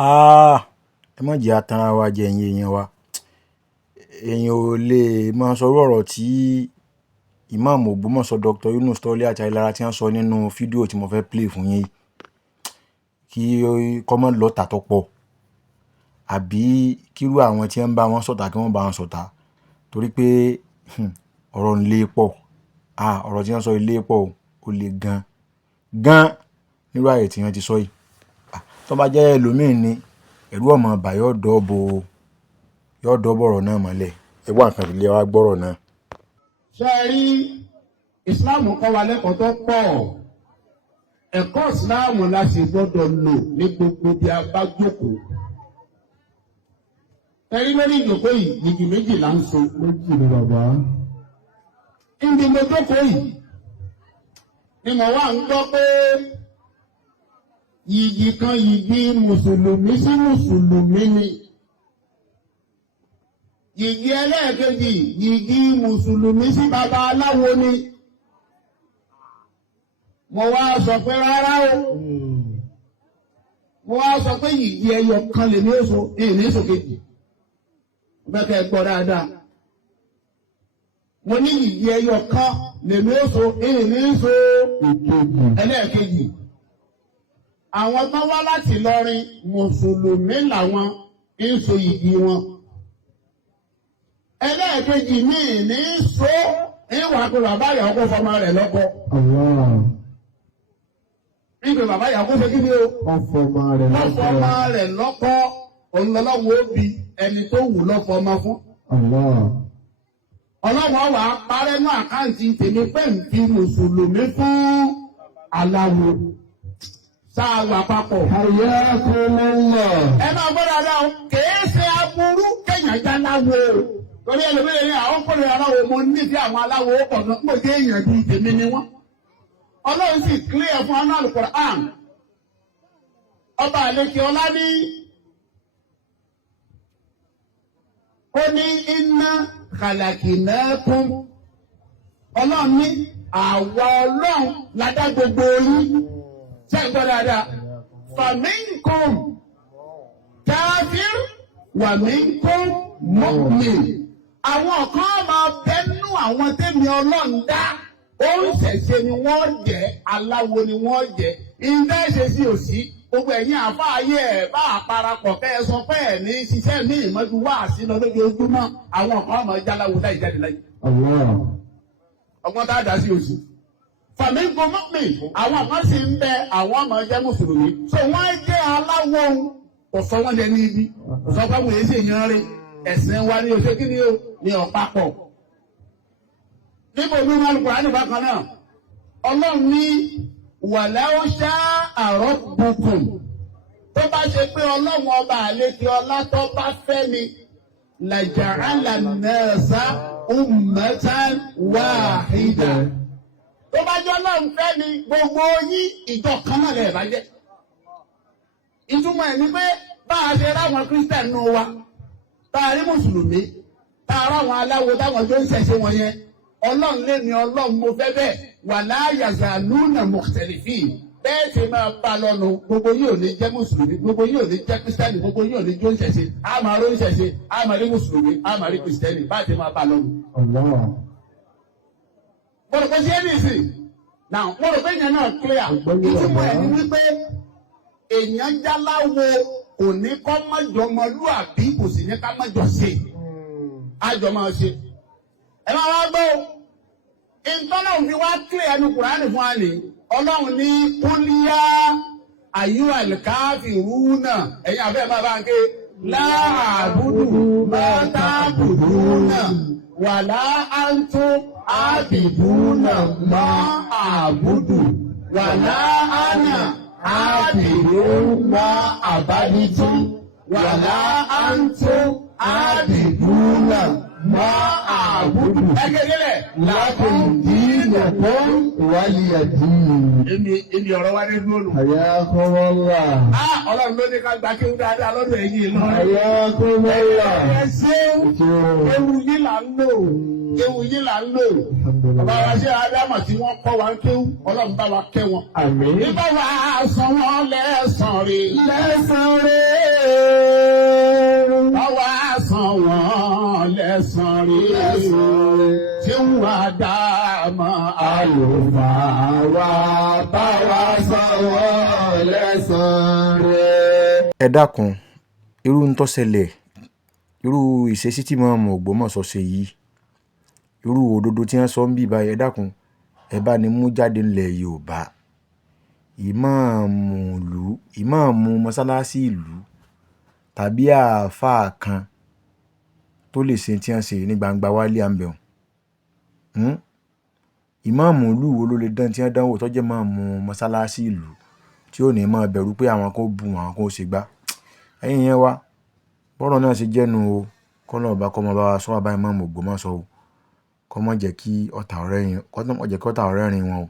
Ẹ má jẹ́ atanra wa jẹ ẹ̀yin èèyàn wa. Èèyàn ò lè máa sọ ọ̀rọ̀ tí Imam Ògbómọ̀ṣọ́ Dr. Yunus Toliat Ayélára tí wọ́n sọ nínú fídíò tí mo fẹ́ play fún yín kí kọ́mọ́ lọ́tà tó pọ̀ àbí kírú àwọn tí ń bá wọn ṣọ̀tá kí wọ́n bá wọn ṣọ̀tá torí pé ọ̀rọ̀ ń lé pọ̀ ọ̀rọ̀ tí wọ́n sọ ilé pọ̀ ó le gan nírú ààyè tí wọ́n ti sọ yìí tó bá jẹ́ ẹlòmíín ni ẹ̀rú ọmọ ọba yóò dọ́bọ̀ ọ̀rọ̀ náà mọ́lẹ̀ ẹ wá nǹkan ìdílé wa gbọ́rọ̀ náà. ṣe rí ìsìláàmù kọ́ wa lẹ́kọ̀ọ́ tó pọ̀ ẹ̀kọ́ ìsìláàmù la sì gbọ́dọ̀ lò ní gbogbo bí a bá jókòó. ẹ̀rí lórí ìjókòó yìí yìgì méjì là ń so. méjì ni bàbá. níbi mo jókòó yìí ni mo wá ń gbọ́ pé yìgì kan yìgì mùsùlùmí sí mùsùlùmí ni. Yìgì ẹlẹ́ẹ̀kejì yìgì mùsùlùmí sí baba aláwo ni. Mo wá sọ pé rárá o. Mo wá sọ pé yìgì ẹyọ kan lè ní èso kejì. Bẹ́ẹ̀ kẹ́ gbọ́ dáadáa. Mo ní yìgì ẹyọ kan lè ní èso ẹlẹ́ẹ̀kejì. Àwọn tó wá láti Ìlọrin mùsùlùmí làwọn ń so yìgì wọn. Ẹlẹ́ẹ̀kejì míì ní so ìwà pé bàbá ìyàwó kó fọmọ rẹ̀ lọ́kọ. Ìgbè bàbá ìyàwó kó fẹ́ kí ni o? Wọ́n fọmọ rẹ̀ lọ́kọ. Olùlọ́wọ́ bí ẹni tó wù lọ́fọ ọmọ fún. Ọlọ́wọ́ wà á parẹ́ ní àkáǹtì tèmi pé ń fi mùsùlùmí fún aláwo. Sáà wà papọ̀. Àyà kò lọ́wọ́. Ẹ máa gbọ́dọ̀ àdáhùn kèé ṣe aburú kéèyàn já láwo. Torí ẹlòmíràn ní àwọn kọ́lé aláwo mo nífẹ̀ẹ́ àwọn aláwo ọ̀nà pọ̀ dé èèyàn bíi tèmi ni wọ́n. Ọlọ́run sì clear fún aná Al-Qur'an. Ọba àlekè ọlá ní ó ní inna khalaqnakum. Ọlọ́run ní àwa Ọlọ́run la dá gbogbo yín. Ṣé ẹ gbọ́ dáadáa? Faminkum kafir wa minkum mu'min. Àwọn kan máa bẹ́nu àwọn tẹ́mi Ọlọ́run dá oríṣẹ̀ṣe ni wọ́n jẹ́ aláwo ni wọ́n jẹ́ ìdá ẹ̀ṣẹ̀ sí òsì gbogbo ẹ̀yin àfáàyè ẹ̀ bá àparapọ̀ kẹ́ ẹ sọ pé ẹ̀ ní ṣiṣẹ́ ní ìmọ̀jú wá sínú lójoojúmọ́ àwọn kan máa jáláwo láì jáde láì. ọgbọ́n tá a dá sí òsì. fàmí gbọmọ́pì àwọn kan sì ń bẹ àwọn máa jẹ́ mùsùlùmí so wọ́n jẹ́ aláwo ọ̀sọ́ wọn jẹ́ ní ibi ọ̀sọ́ pé wọ́n yé ṣe yan rí ẹ̀sìn wa ní oṣù kí ni ó ní ọ̀pápọ̀. Níbo ní wọn Al-Qur'ani bákan náà, Ọlọ́run ní walau sha'a rabbukum. Tó bá ṣe pé Ọlọ́run ọba àlejò ọlá tó bá fẹ́ ni, laja'ala an-nasa ummatan wahida. Tó bá jẹ́ Ọlọ́run fẹ́ ni gbogbo yín ìjọ kan náà lè bá jẹ́. Ìtumọ̀ ẹ̀ ni pé bá a ṣe ráwọn Kírísítẹ̀nì nù wa, tá a rí Mùsùlùmí, tá a ráwọn aláwo táwọn tó ń ṣẹ̀ṣẹ̀ wọn yẹn. Ọlọ́run lé ní Ọlọ́run mo fẹ́ bẹ́ẹ̀ wala yazaluna mukhtalifin bẹ́ẹ̀ ti máa bá lọ́nu gbogbo yìí ò ní jẹ́ mùsùlùmí gbogbo yìí ò ní jẹ́ kírísítẹ́nì gbogbo yìí ò ní jó ń ṣẹ̀ṣẹ̀ á máa ró ń ṣẹ̀ṣẹ̀ á máa rí mùsùlùmí á máa rí kírísítẹ́nì bá ti máa bá lọ́nu. Mo rò pé ṣé ní ìsìn náà mo rò pé ìyẹn náà clear ìtumọ̀ ẹ̀ ni wípé èèyàn jáláwo kò ní kọ́ mọ́jọ ọmọlúàbí kò sì ní ká mọ́jọ ṣe àjọ máa ṣe. Ẹ máa wá gbọ́ ìtọ́nà òfin wá kílẹ̀ ẹnu Kùránì fún wa ní Ọlọ́run ní kúlíyá ayyuhal kafiruna ẹ̀yin àfẹ́ máa bá ń ké la a'budu ma ta'buduna wala antum abiduna ma a'budu wala ana abidu ma abaditum wala antum abiduna ma àbúdù. Ẹgẹdẹlẹ. Lákùn dínà fún ìwádìí dín. Èmi ọ̀rọ̀ wa dé lónìí. Àyà kọ́wọ́lá. Ọlọ́run ló ní ká gba kí ó dáadáa lọ́dọ̀ ẹ̀yin lọ. Àyà kọ́wọ́lá. Ẹ ṣé ewu yìí là ń lò. Ewu yìí là ń lò. Bàbá wa ṣe Ádámà tí wọ́n kọ́ wa ń kéwú. Ọlọ́run bá wa kẹ́ wọn. Àmín. Nígbà wa san wọn lẹ́san rè. Lẹ́san rè. fà wá bá wa sanwó lẹ́san rẹ̀. ẹ dákun irú ń tó ṣẹlẹ̀ irú ìṣesí tí Ìmáàmù Ògbómọ̀ṣọ́ ṣe yìí irú òdodo tí wọ́n sọ ń bí báyìí ẹ dákun ẹ bá ní mú jáde ńlẹ̀ Yorùbá ìmáàmù mọ́sálásí ìlú tàbí àáfàá kan tó lè ṣe tí wọ́n ṣe ní gbangba wálé àmbẹ̀hùn ìmáàmù ìlú wo ló lè dán tí wọ́n dánwò tó jẹ́ ìmáàmù mọ́sálásí ìlú tí ò ní máa bẹ̀rù pé àwọn kan bù àwọn kan ó ṣe gbá ẹ̀yin yẹn wá bọ́rọ̀ náà ṣe jẹ́nu o kọ́nà ọba kọ́ mọ bá wa sọ wá bá Ìmáàmù Ògbómọ̀ṣọ́ o kọ́ mọ̀ jẹ́ kí ọ̀tá ọ̀rẹ́ rìn wọn o